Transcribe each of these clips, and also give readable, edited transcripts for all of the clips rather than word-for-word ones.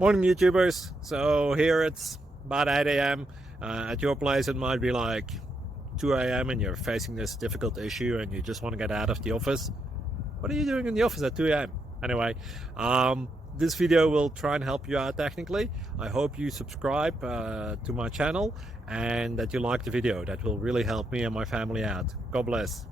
Morning YouTubers. So here it's about 8 a.m. At your place it might be like 2 a.m. and you're facing this difficult issue and you just want to get out of the office. What are you doing in the office at 2 a.m.? Anyway, this video will try and help you out technically. I hope you subscribe to my channel and that you like the video. That will really help me and my family out. God bless.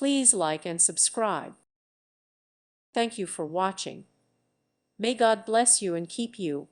Please like and subscribe. Thank you for watching. May God bless you and keep you.